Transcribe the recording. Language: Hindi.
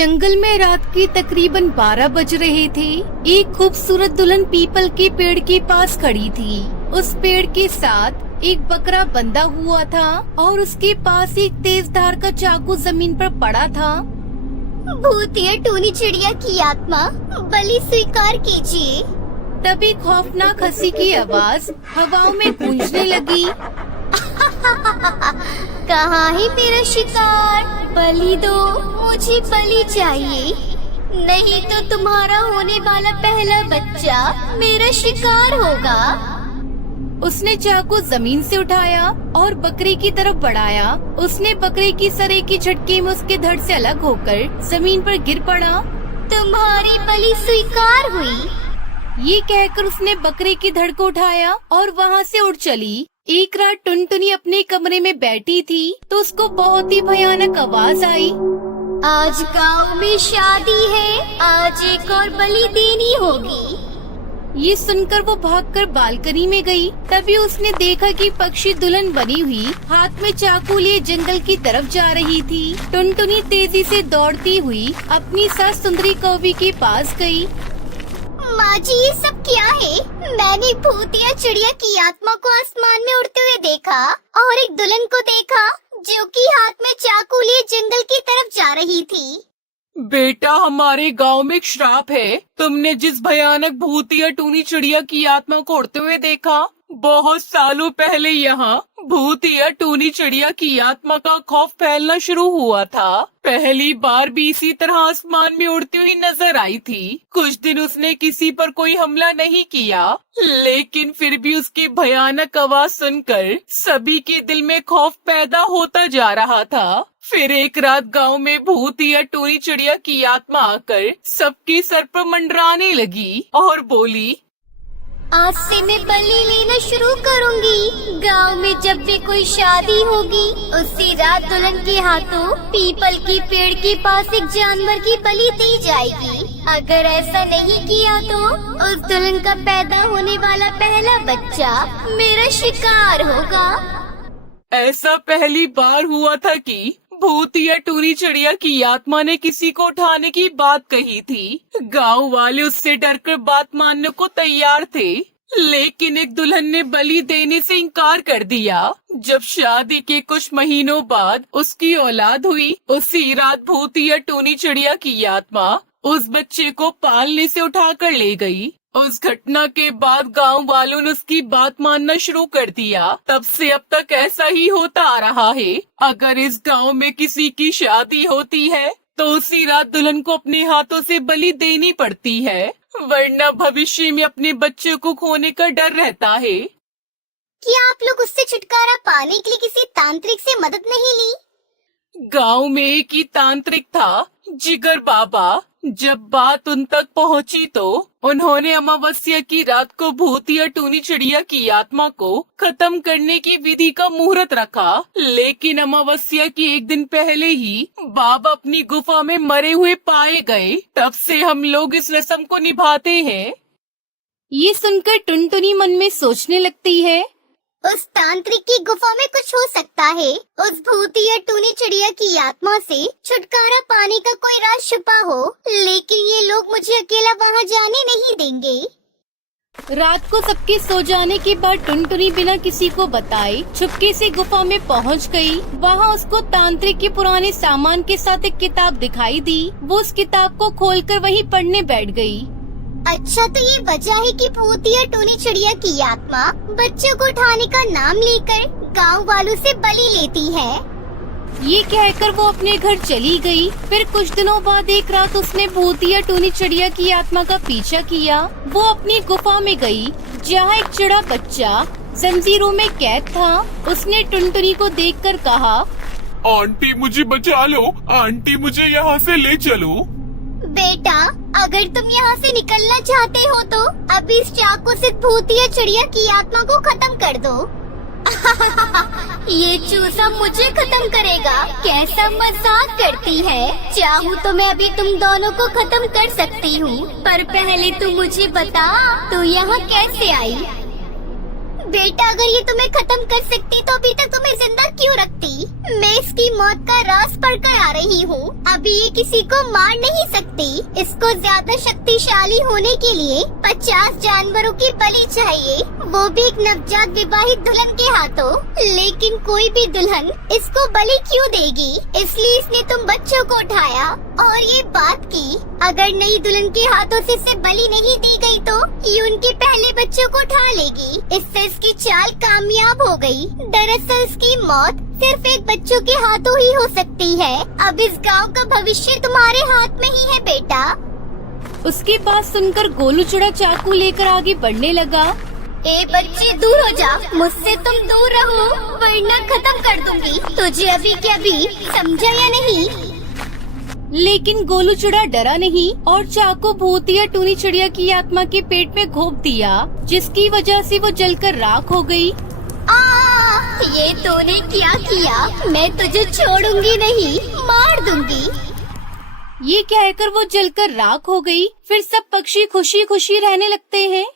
जंगल में रात के तकरीबन 12 बज रहे थे। एक खूबसूरत दुल्हन पीपल के पेड़ के पास खड़ी थी। उस पेड़ के साथ एक बकरा बंधा हुआ था और उसके पास एक तेज धार का चाकू जमीन पर पड़ा था। भूतिया टूनी चिड़िया की आत्मा, बलि स्वीकार कीजिए। तभी खौफनाक हंसी की आवाज हवाओं में गूंजने लगी। कहाँ है मेरा शिकार? बलि दो, मुझे बलि चाहिए, नहीं तो तुम्हारा होने वाला पहला बच्चा मेरा शिकार होगा। उसने चाकू जमीन से उठाया और बकरे की तरफ बढ़ाया। उसने बकरे की सर एक ही झटके में उसके धड़ से अलग होकर जमीन पर गिर पड़ा। तुम्हारी बलि स्वीकार हुई। ये कहकर उसने बकरे की धड़ को उठाया और वहाँ से उड़ चली। एक रात टुनटुनी अपने कमरे में बैठी थी तो उसको बहुत ही भयानक आवाज आई। आज गांव में शादी है, आज एक और बलि देनी होगी। ये सुनकर वो भागकर बालकनी में गई। तभी उसने देखा कि पक्षी दुल्हन बनी हुई हाथ में चाकू लिए जंगल की तरफ जा रही थी। टुनटुनी तेजी से दौड़ती हुई अपनी सास सुंदरी कौवी के पास गई। माँ जी, ये सब क्या है? मैंने भूतिया चिड़िया की आत्मा को आसमान में उड़ते हुए देखा और एक दुल्हन को देखा जो कि हाथ में चाकू लिए जंगल की तरफ जा रही थी। बेटा, हमारे गांव में एक श्राप है। तुमने जिस भयानक भूतिया टूनी चिड़िया की आत्मा को उड़ते हुए देखा, बहुत सालों पहले यहाँ भूतिया टूनी चिड़िया की आत्मा का खौफ फैलना शुरू हुआ था। पहली बार भी इसी तरह आसमान में उड़ती हुई नजर आई थी। कुछ दिन उसने किसी पर कोई हमला नहीं किया, लेकिन फिर भी उसकी भयानक आवाज सुनकर सभी के दिल में खौफ पैदा होता जा रहा था। फिर एक रात गांव में भूतिया टूनी चिड़िया की आत्मा आकर सबके सर पर मंडराने लगी और बोली, आज से मैं बलि लेना शुरू करूंगी। गांव में जब भी कोई शादी होगी, उसी रात दुल्हन के हाथों पीपल के पेड़ के पास एक जानवर की बलि दी जाएगी। अगर ऐसा नहीं किया तो उस दुल्हन का पैदा होने वाला पहला बच्चा मेरा शिकार होगा। ऐसा पहली बार हुआ था कि भूतिया टूनी चिड़िया की आत्मा ने किसी को उठाने की बात कही थी। गांव वाले उससे डरकर बात मानने को तैयार थे, लेकिन एक दुल्हन ने बलि देने से इनकार कर दिया। जब शादी के कुछ महीनों बाद उसकी औलाद हुई, उसी रात भूतिया टूनी चिड़िया की आत्मा उस बच्चे को पालने से उठाकर ले गई। उस घटना के बाद गांव वालों ने उसकी बात मानना शुरू कर दिया। तब से अब तक ऐसा ही होता आ रहा है। अगर इस गांव में किसी की शादी होती है तो उसी रात दुल्हन को अपने हाथों से बलि देनी पड़ती है, वरना भविष्य में अपने बच्चे को खोने का डर रहता है। क्या आप लोग उससे छुटकारा पाने के लिए किसी तांत्रिक से मदद नहीं ली? गांव में एक ही तांत्रिक था, जिगर बाबा। जब बात उन तक पहुंची तो उन्होंने अमावस्या की रात को भूतिया टूनी चिड़िया की आत्मा को खत्म करने की विधि का मुहूर्त रखा। लेकिन अमावस्या की एक दिन पहले ही बाबा अपनी गुफा में मरे हुए पाए गए। तब से हम लोग इस रस्म को निभाते हैं। ये सुनकर टुनटुनी मन में सोचने लगती है, उस तांत्रिक की गुफा में कुछ हो सकता है। उस भूतिया टूनी चिड़िया की आत्मा से छुटकारा पाने का कोई राज छुपा हो, लेकिन ये लोग मुझे अकेला वहाँ जाने नहीं देंगे। रात को सबके सो जाने के बाद टुनटुनी बिना किसी को बताए चुपके से गुफा में पहुंच गई। वहाँ उसको तांत्रिक के पुराने सामान के साथ एक किताब दिखाई दी। वो उस किताब को खोलकर वहीं पढ़ने बैठ गई। अच्छा, तो ये वजह है कि भूतिया टूनी चिड़िया की आत्मा बच्चों को उठाने का नाम लेकर गांव वालों से बलि लेती है। ये कहकर वो अपने घर चली गई। फिर कुछ दिनों बाद एक रात उसने भूतिया टूनी चिड़िया की आत्मा का पीछा किया। वो अपनी गुफा में गई, जहाँ एक चिड़ा बच्चा जंजीरों में कैद था। उसने टुनटुनी को देखकर कहा, आंटी मुझे बचा लो, आंटी मुझे यहाँ से ले चलो। बेटा, अगर तुम यहाँ से निकलना चाहते हो तो अभी इस चाकू से भूतिया चिड़िया की आत्मा को खत्म कर दो। ये चूसा मुझे खत्म करेगा? कैसा मजाक करती है। चाहूँ तो मैं अभी तुम दोनों को खत्म कर सकती हूँ, पर पहले तू मुझे बता, तू यहाँ कैसे आई? बेटा अगर ये तुम्हें खत्म कर सकती तो अभी तक तुम्हें जिंदा क्यों रखती? मैं इसकी मौत का राज पढ़कर आ रही हूँ। अभी ये किसी को मार नहीं सकती। इसको ज्यादा शक्तिशाली होने के लिए 50 जानवरों की बलि चाहिए, वो भी एक नवजात विवाहित दुल्हन के हाथों। लेकिन कोई भी दुल्हन इसको बलि क्यों देगी? इसलिए इसने तुम बच्चों को उठाया और ये बात की अगर नई दुल्हन के हाथों से इसे बलि नहीं दी गई तो ये उनके पहले बच्चों को उठा लेगी। इससे इसकी चाल कामयाब हो गई। दरअसल इसकी मौत सिर्फ एक बच्चों के हाथों ही हो सकती है। अब इस गांव का भविष्य तुम्हारे हाथ में ही है बेटा। उसकी बात सुनकर गोलू चूड़ा चाकू लेकर आगे बढ़ने लगा। ए बच्चे दूर हो जा, मुझसे तुम दूर रहो वरना खत्म कर दूंगी तुझे अभी के अभी, समझा या नहीं? लेकिन गोलू चूड़ा डरा नहीं और चाकू भूतिया टूनी चिड़िया की आत्मा के पेट में घोंप दिया, जिसकी वजह से वो जलकर राख हो गई। ये तूने क्या किया? मैं तुझे छोड़ूंगी नहीं, मार दूंगी। ये कहकर वो जलकर राख हो गई। फिर सब पक्षी खुशी खुशी रहने लगते हैं।